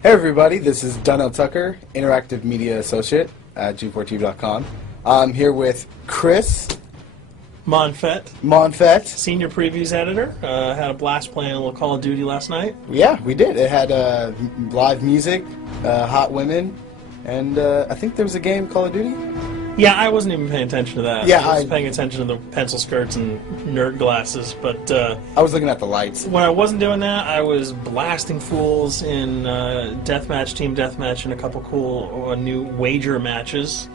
Hey everybody, this is Donnell Tucker, Interactive Media Associate at G4TV.com. I'm here with Chris Monfett, Senior Senior Previews Editor. Had a blast playing a little Call of Duty last night. Yeah, we did. It had live music, hot women, and I think there was a game, Call of Duty? Yeah, I wasn't even paying attention to that. Yeah, I was paying attention to the pencil skirts and nerd glasses, but I was looking at the lights. when I wasn't doing that, I was blasting fools in deathmatch, team deathmatch, and a couple cool new wager matches,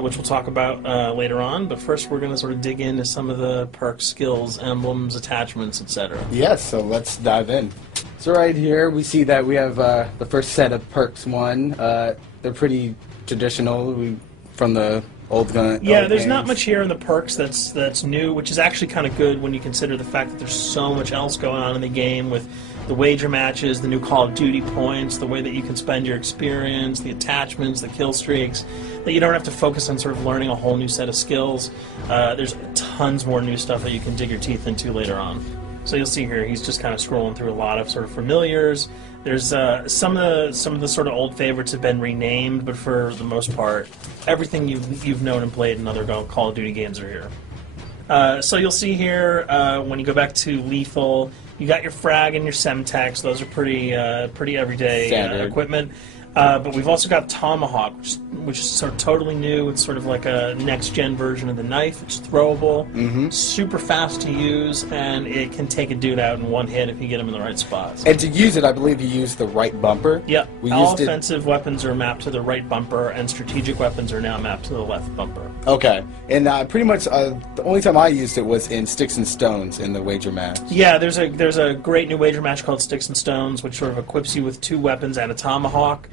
which we'll talk about later on. But first, we're going to sort of dig into some of the perks, skills, emblems, attachments, etc. Yes, so let's dive in. So right here, we see that we have the first set of perks one. They're pretty traditional from the old gun. Yeah, old there's games. not much here in the perks that's new, which is actually kind of good when you consider the fact that there's so much else going on in the game with the wager matches, the new Call of Duty points, the way that you can spend your experience, the attachments, the kill streaks, that you don't have to focus on sort of learning a whole new set of skills. There's tons more new stuff that you can dig your teeth into later on. So you'll see here, he's just kind of scrolling through a lot of sort of familiars. There's some of the sort of old favorites have been renamed, but for the most part, everything you've known and played in other Call of Duty games are here. So you'll see here when you go back to Lethal, you got your frag and your semtex. Those are pretty everyday equipment. But we've also got Tomahawk, which is sort of totally new. It's sort of like a next-gen version of the knife. It's throwable, super fast to use, and it can take a dude out in one hit if you get him in the right spots. And to use it, I believe you use the right bumper. Yep. We All used offensive weapons are mapped to the right bumper, and strategic weapons are now mapped to the left bumper. Okay. And pretty much the only time I used it was in Sticks and Stones in the wager match. Yeah, there's a great new wager match called Sticks and Stones, which sort of equips you with 2 weapons and a tomahawk.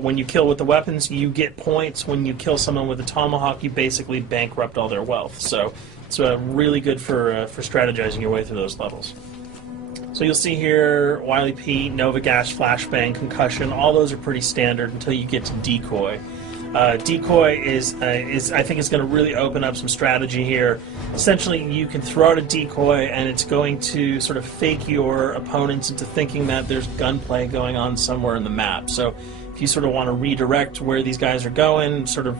When you kill with the weapons, you get points. When you kill someone with a tomahawk, you basically bankrupt all their wealth. So it's really good for strategizing your way through those levels. So you'll see here, Wily Pete, Nova Gas, Flashbang, Concussion. All those are pretty standard until you get to Decoy. Decoy is I think it's going to really open up some strategy here. Essentially, you can throw out a decoy, and it's going to sort of fake your opponents into thinking that there's gunplay going on somewhere in the map. So if you sort of want to redirect where these guys are going, sort of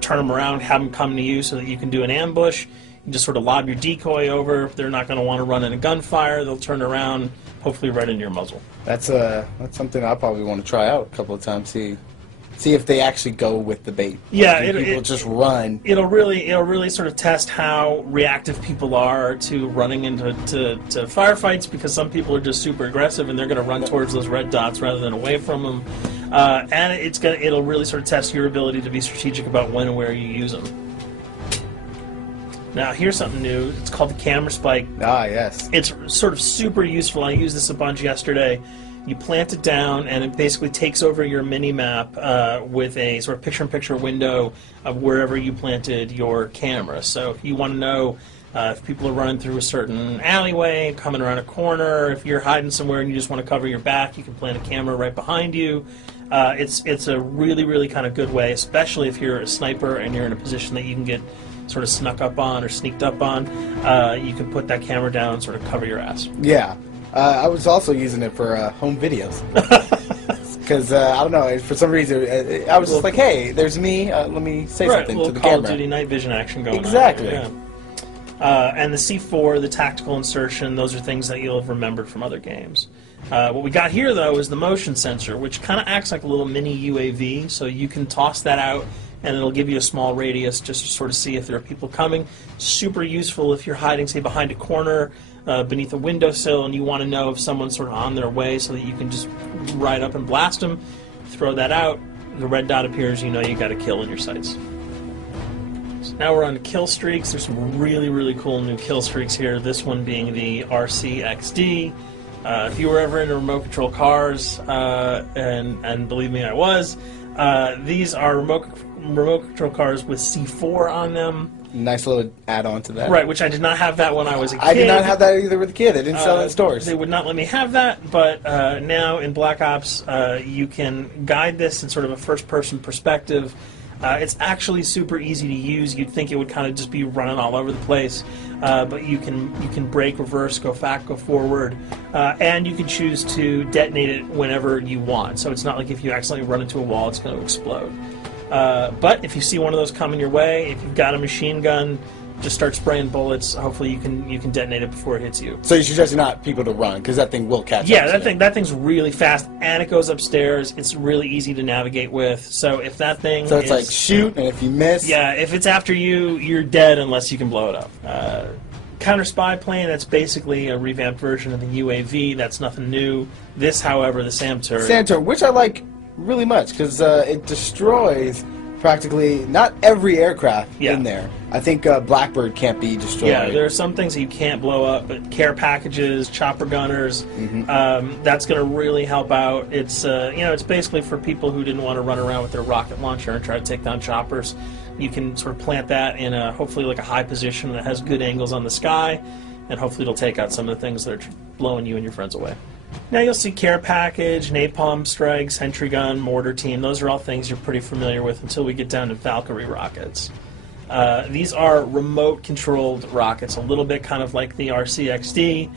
turn them around, have them come to you so that you can do an ambush, you just sort of lob your decoy over. If they're not going to want to run in a gunfire, they'll turn around, hopefully right into your muzzle. That's something I probably want to try out a couple of times. See if they actually go with the bait. Yeah, people just run. It'll really sort of test how reactive people are to running into firefights, because some people are just super aggressive and they're going to run towards those red dots rather than away from them. And it'll really sort of test your ability to be strategic about when and where you use them. Now here's something new. It's called the Camera Spike. Ah, yes. It's sort of super useful. I used this a bunch yesterday. You plant it down, and it basically takes over your mini-map with a sort of picture-in-picture window of wherever you planted your camera. So if you want to know if people are running through a certain alleyway, coming around a corner, if you're hiding somewhere and you just want to cover your back, you can plant a camera right behind you. It's a really kind of good way, especially if you're a sniper and you're in a position that you can get sort of snuck up on or sneaked up on. You can put that camera down and sort of cover your ass. Yeah. I was also using it for home videos. Because, I don't know, for some reason, I was just like, hey, there's me, let me say something to the Call camera. of Duty night vision action going exactly. on. Yeah. And the C4, the tactical insertion, those are things that you'll have remembered from other games. What we got here, though, is the motion sensor, which kind of acts like a little mini UAV, so you can toss that out and it'll give you a small radius just to sort of see if there are people coming. Super useful if you're hiding, say, behind a corner, beneath a windowsill, and you want to know if someone's sort of on their way so that you can just ride up and blast them. Throw that out, the red dot appears, you know you got a kill in your sights. So now we're on to kill streaks. There's some really cool new kill streaks here, this one being the RCXD. If you were ever into remote control cars, and believe me, I was, these are remote control cars with C4 on them. Nice little add-on to that. Right, which I did not have that when I was a kid. I did not have that either with a kid. They didn't sell it in stores. They would not let me have that, but now in Black Ops, you can guide this in sort of a first-person perspective. It's actually super easy to use. You'd think it would kind of just be running all over the place, but you can brake, reverse, go back, go forward, and you can choose to detonate it whenever you want. So it's not like if you accidentally run into a wall, it's going to explode. But if you see one of those coming your way, if you've got a machine gun, just start spraying bullets. Hopefully you can detonate it before it hits you. So you suggest not people to run, because that thing will catch up. Yeah, that thing's really fast, and it goes upstairs. It's really easy to navigate with. So if that thing So it's like shoot, and if you miss... Yeah, if it's after you, you're dead unless you can blow it up. Counter spy plane, that's basically a revamped version of the UAV. That's nothing new. This, however, the SAM turret. SAM turret, which I like really much, because it destroys practically not every aircraft in there. I think Blackbird can't be destroyed. Yeah, there are some things that you can't blow up, but care packages, chopper gunners, that's going to really help out. It's it's basically for people who didn't want to run around with their rocket launcher and try to take down choppers. You can sort of plant that in hopefully like a high position that has good angles on the sky, and hopefully it'll take out some of the things that are blowing you and your friends away. Now you'll see care package, napalm strike, sentry gun, mortar team. Those are all things you're pretty familiar with until we get down to Valkyrie rockets. These are remote-controlled rockets, a little bit kind of like the RCXD.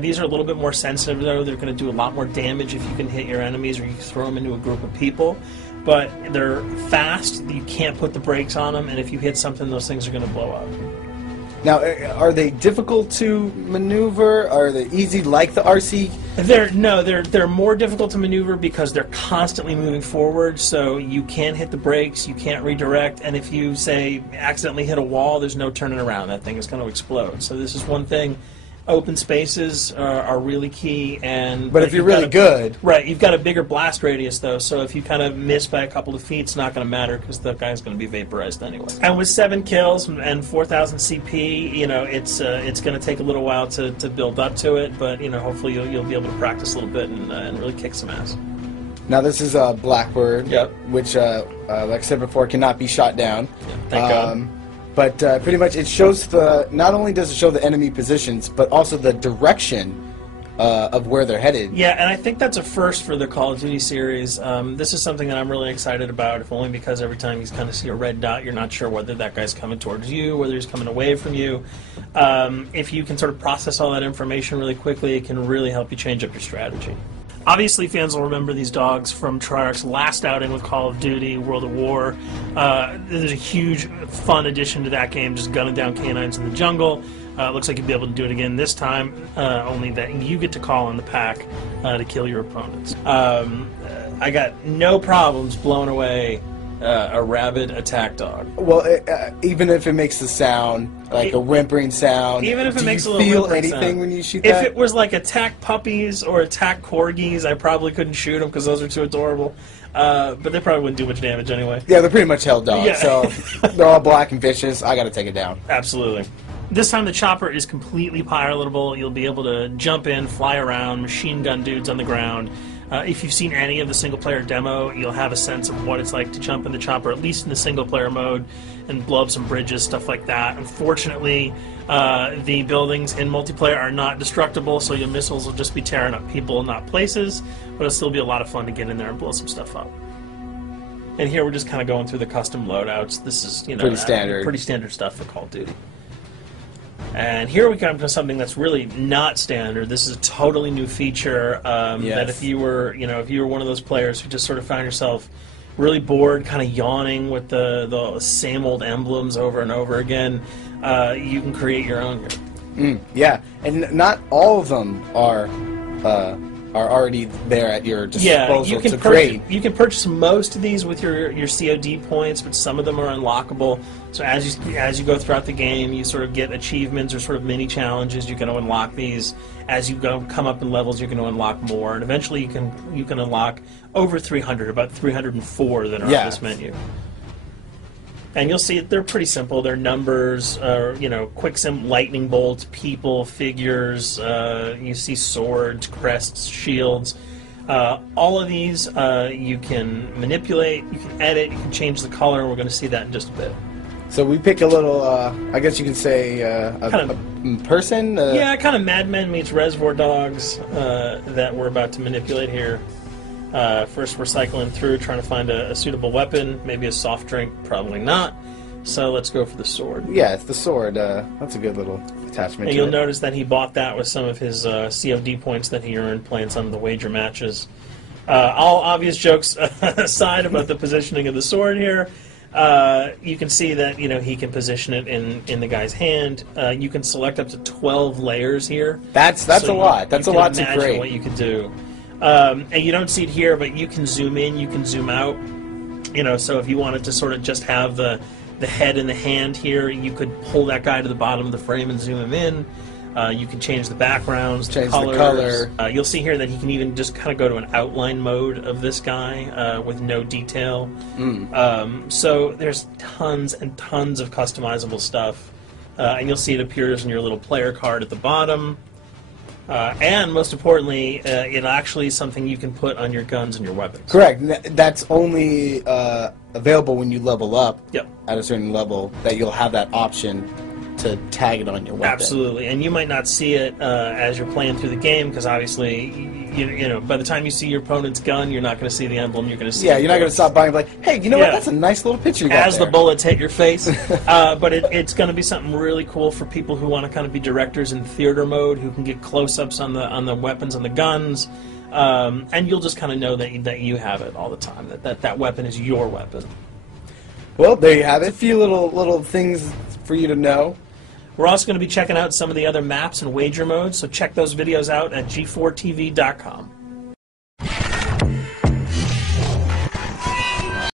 These are a little bit more sensitive, though. They're going to do a lot more damage if you can hit your enemies or you throw them into a group of people. But they're fast, you can't put the brakes on them, and if you hit something, those things are going to blow up. Now, are they difficult to maneuver? Are they easy like the RC? They're more difficult to maneuver because they're constantly moving forward, so you can't hit the brakes, you can't redirect, and if you, say, accidentally hit a wall, there's no turning around. That thing is going to explode. So this is one thing. Open spaces are really key, but if you're really good, right? You've got a bigger blast radius, though, so if you kind of miss by a couple of feet, it's not going to matter because the guy's going to be vaporized anyway. And with 7 kills and 4,000 CP, it's going to take a little while to build up to it, but hopefully you'll be able to practice a little bit and really kick some ass. Now this is Blackbird, which, like I said before, cannot be shot down. Yeah, thank God. But pretty much it shows not only does it show the enemy positions, but also the direction of where they're headed. Yeah, and I think that's a first for the Call of Duty series. This is something that I'm really excited about, if only because every time you kind of see a red dot, you're not sure whether that guy's coming towards you, whether he's coming away from you. If you can sort of process all that information really quickly, it can really help you change up your strategy. Obviously, fans will remember these dogs from Treyarch's last outing with Call of Duty, World at War. There's a huge, fun addition to that game, just gunning down canines in the jungle. Looks like you'll be able to do it again this time, only that you get to call in the pack to kill your opponents. I got no problems blowing away a rabid attack dog. Well, even if it makes the sound, like a whimpering sound, even if it makes a little feel whimpering anything sound. when you shoot that? If it was like attack puppies or attack corgis, I probably couldn't shoot them because those are too adorable. But they probably wouldn't do much damage anyway. Yeah, they're pretty much held dogs, Yeah. so they're all black and vicious. I gotta take it down. Absolutely. This time the chopper is completely pilotable. You'll be able to jump in, fly around, machine gun dudes on the ground. If you've seen any of the single-player demo, you'll have a sense of what it's like to jump in the chopper, at least in the single-player mode, and blow up some bridges, stuff like that. Unfortunately, the buildings in multiplayer are not destructible, so your missiles will just be tearing up people, not places, but it'll still be a lot of fun to get in there and blow some stuff up. And here we're just kind of going through the custom loadouts. This is, pretty standard. Pretty standard stuff for Call of Duty. And here we come to something that's really not standard. This is a totally new feature that if you were one of those players who just sort of found yourself really bored, kind of yawning with the same old emblems over and over again, you can create your own here. Yeah, and not all of them are already there at your disposal to create. You can purchase most of these with your COD points, but some of them are unlockable. So as you go throughout the game, you sort of get achievements or sort of mini challenges. You're going to unlock these. As you come up in levels, you're going to unlock more, and eventually you can unlock over 300, about 304 that are on this menu. And you'll see they're pretty simple. They're numbers, quick-sim lightning bolts, people, figures. You see swords, crests, shields. All of these you can manipulate, you can edit, you can change the color, and we're going to see that in just a bit. So we pick a little, I guess you could say, a person? Yeah, kind of Mad Men meets Reservoir Dogs that we're about to manipulate here. First, we're cycling through, trying to find a suitable weapon. Maybe a soft drink, probably not. So let's go for the sword. Yeah, it's the sword. That's a good little attachment. And to you'll it. notice that he bought that with some of his COD points that he earned playing some of the wager matches. All obvious jokes aside about the positioning of the sword here, you can see that he can position it in the guy's hand. You can select up to 12 layers here. That's a lot. That's a lot to imagine create. what you could do. And you don't see it here, but you can zoom in, you can zoom out. So if you wanted to sort of just have the head and the hand here, you could pull that guy to the bottom of the frame and zoom him in. You can change the backgrounds, Change the the colors. color. You'll see here that he can even just kind of go to an outline mode of this guy with no detail. So there's tons and tons of customizable stuff. And you'll see it appears in your little player card at the bottom. And most importantly, it actually is something you can put on your guns and your weapons. Correct. That's only available when you level up Yep. at a certain level, that you'll have that option to tag it on your weapon. Absolutely, and you might not see it as you're playing through the game, because obviously, by the time you see your opponent's gun, you're not going to see the emblem. You're going to see. Yeah, you're not going to stop by and be like, hey, you know what? That's a nice little picture you got as there. the bullets hit your face. But it's going to be something really cool for people who want to kind of be directors in theater mode, who can get close-ups on the weapons and the guns, and you'll just kind of know that you have it all the time. That weapon is your weapon. Well, there you have it. A few little things for you to know. We're also going to be checking out some of the other maps and wager modes, so check those videos out at g4tv.com.